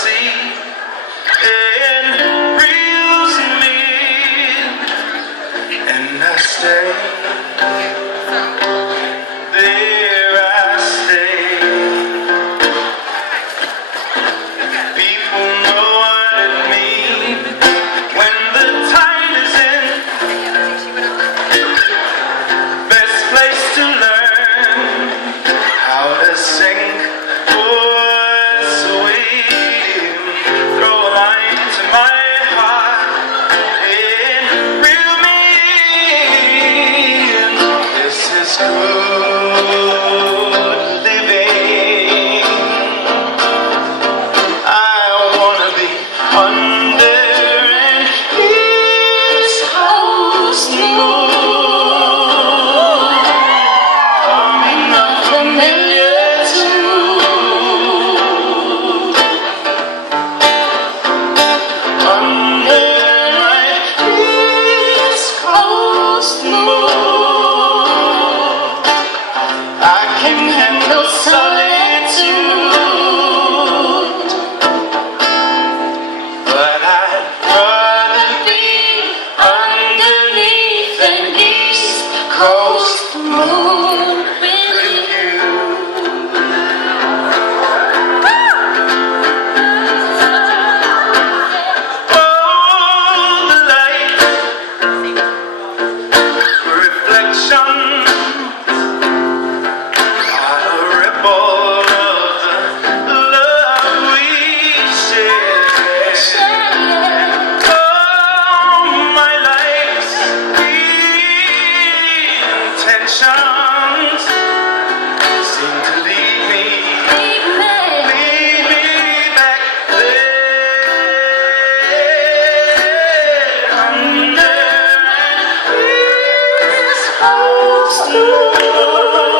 sea and reels me, and I stay. There I stay. People know what it means when the tide is in. Best place to learn how to sink or swim. Throw a line to my heart and reel me in. This is good living. I wanna be under an East Coast moon, coming up familiar tune. Under an East Coast moon, I can handle solitude, but I'd rather be underneath an East Coast moon with you. Oh, the light, reflection, a ripple of the love we share. Oh, my life's intentions seem to lead me back there under an East Coast moon.